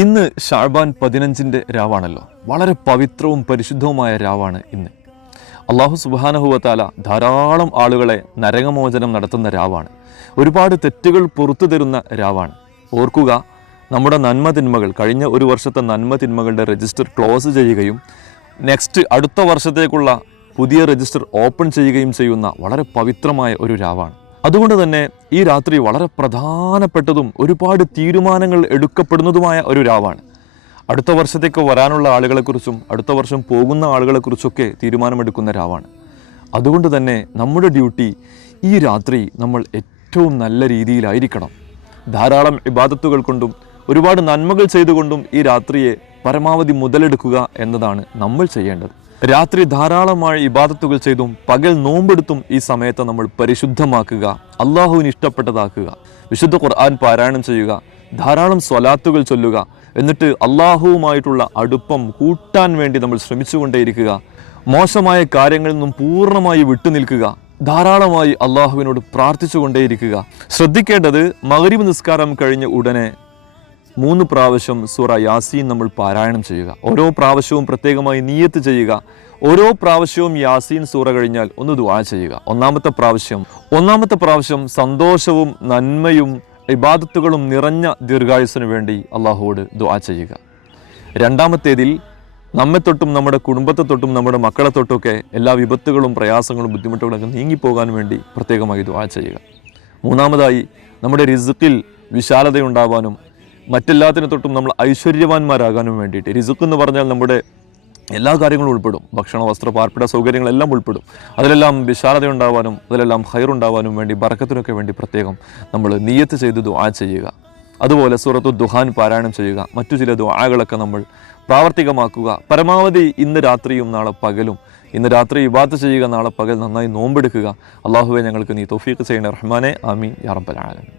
ഇന്ന് ഷഅബാൻ 15 രാവാണല്ലോ. വളരെ പവിത്രവും പരിശുദ്ധവുമായ രാവാണ് ഇന്ന്. അള്ളാഹു സുബ്ഹാനഹു വ തആല ധാരാളം ആളുകളെ നരകമോചനം നടത്തുന്ന രാവാണ്. ഒരുപാട് തെറ്റുകൾ പുറത്തു തരുന്ന രാവാണ്. ഓർക്കുക, നമ്മുടെ നന്മതിന്മകൾ, കഴിഞ്ഞ ഒരു വർഷത്തെ നന്മതിന്മകളുടെ രജിസ്റ്റർ ക്ലോസ് ചെയ്യുകയും അടുത്ത വർഷത്തേക്കുള്ള പുതിയ രജിസ്റ്റർ ഓപ്പൺ ചെയ്യുകയും ചെയ്യുന്ന വളരെ പവിത്രമായ ഒരു രാവാണ്. അതുകൊണ്ട് തന്നെ ഈ രാത്രി വളരെ പ്രധാനപ്പെട്ടതും ഒരുപാട് തീരുമാനങ്ങൾ എടുക്കപ്പെടുന്നതുമായ ഒരു രാവാണ്. അടുത്ത വർഷത്തേക്ക് വരാനുള്ള ആളുകളെക്കുറിച്ചും അടുത്ത വർഷം പോകുന്ന ആളുകളെക്കുറിച്ചൊക്കെ തീരുമാനമെടുക്കുന്ന രാവാണ്. അതുകൊണ്ട് തന്നെ നമ്മുടെ ഡ്യൂട്ടി ഈ രാത്രി നമ്മൾ ഏറ്റവും നല്ല രീതിയിലായിരിക്കണം. ധാരാളം ഇബാദത്തുകൾ കൊണ്ടും ഒരുപാട് നന്മകൾ ചെയ്തുകൊണ്ടും ഈ രാത്രിയെ പരമാവധി മുതലെടുക്കുക എന്നതാണ് നമ്മൾ ചെയ്യേണ്ടത്. രാത്രി ധാരാളമായി ഇബാദത്തുകൾ ചെയ്തും പകൽ നോമ്പെടുത്തും ഈ സമയത്ത് നമ്മൾ പരിശുദ്ധമാക്കുക, അള്ളാഹുവിന് ഇഷ്ടപ്പെട്ടതാക്കുക. വിശുദ്ധ ഖുർആൻ പാരായണം ചെയ്യുക, ധാരാളം സ്വലാത്തുകൾ ചൊല്ലുക. എന്നിട്ട് അള്ളാഹുവുമായിട്ടുള്ള അടുപ്പം കൂട്ടാൻ വേണ്ടി നമ്മൾ ശ്രമിച്ചുകൊണ്ടേയിരിക്കുക. മോശമായ കാര്യങ്ങളിൽ നിന്നും പൂർണ്ണമായി വിട്ടുനിൽക്കുക. ധാരാളമായി അള്ളാഹുവിനോട് പ്രാർത്ഥിച്ചുകൊണ്ടേയിരിക്കുക. ശ്രദ്ധിക്കേണ്ടത്, മഗ്രിബ് നിസ്കാരം കഴിഞ്ഞ ഉടനെ 3 പ്രാവശ്യം സൂറ യാസീൻ നമ്മൾ പാരായണം ചെയ്യുക. ഓരോ പ്രാവശ്യവും പ്രത്യേകമായി നിയ്യത്ത് ചെയ്യുക. ഓരോ പ്രാവശ്യവും യാസീൻ സൂറ കഴിഞ്ഞാൽ ഒന്ന് ദുആ ചെയ്യുക. ഒന്നാമത്തെ പ്രാവശ്യം സന്തോഷവും നന്മയും ഇബാദത്തുകളും നിറഞ്ഞ ദീർഘായുസ്സിന് വേണ്ടി അള്ളാഹുവോട് ദുആ ചെയ്യുക. രണ്ടാമത്തേതിൽ നമ്മെ തൊട്ടും നമ്മുടെ കുടുംബത്തെ തൊട്ടും നമ്മുടെ മക്കളെ തൊട്ടുമൊക്കെ എല്ലാ വിപത്തുകളും പ്രയാസങ്ങളും ബുദ്ധിമുട്ടുകളൊക്കെ നീങ്ങിപ്പോകാൻ വേണ്ടി പ്രത്യേകമായി ദുആ ചെയ്യുക. മൂന്നാമതായി നമ്മുടെ റിസ്ഖിൽ വിശാലതയുണ്ടാവാനും മറ്റെല്ലാത്തിനെ തൊട്ടും നമ്മൾ ഐശ്വര്യവാന്മാരാകാനും വേണ്ടിയിട്ട്, റിസ്ഖ് എന്ന് പറഞ്ഞാൽ നമ്മുടെ എല്ലാ കാര്യങ്ങളും ഉൾപ്പെടും. ഭക്ഷണ, വസ്ത്ര, പാർപ്പിട സൗകര്യങ്ങളെല്ലാം ഉൾപ്പെടും. അതിലെല്ലാം വിശാലതയുണ്ടാവാനും അതിലെല്ലാം ഖൈറുണ്ടാവാനും വേണ്ടി, ബറക്കത്തിനൊക്കെ വേണ്ടി പ്രത്യേകം നമ്മൾ നിയ്യത്ത് ചെയ്ത് ദുആ ചെയ്യുക. അതുപോലെ സൂറത്തു ദുഹാൻ പാരായണം ചെയ്യുക. മറ്റു ചില ദുആകളൊക്കെ നമ്മൾ പ്രാവർത്തികമാക്കുക. പരമാവധി ഇന്ന് രാത്രിയും നാളെ പകലും, ഇന്ന് രാത്രി ഇബാദത്ത് ചെയ്യുക, നാളെ പകൽ നന്നായി നോമ്പെടുക്കുക. അള്ളാഹുവെ, ഞങ്ങൾക്ക് നീ തൗഫീഖ് ചെയ്യണേ റഹ്മാനെ. ആമീൻ യാ റബ്ബൽ ആലമീൻ.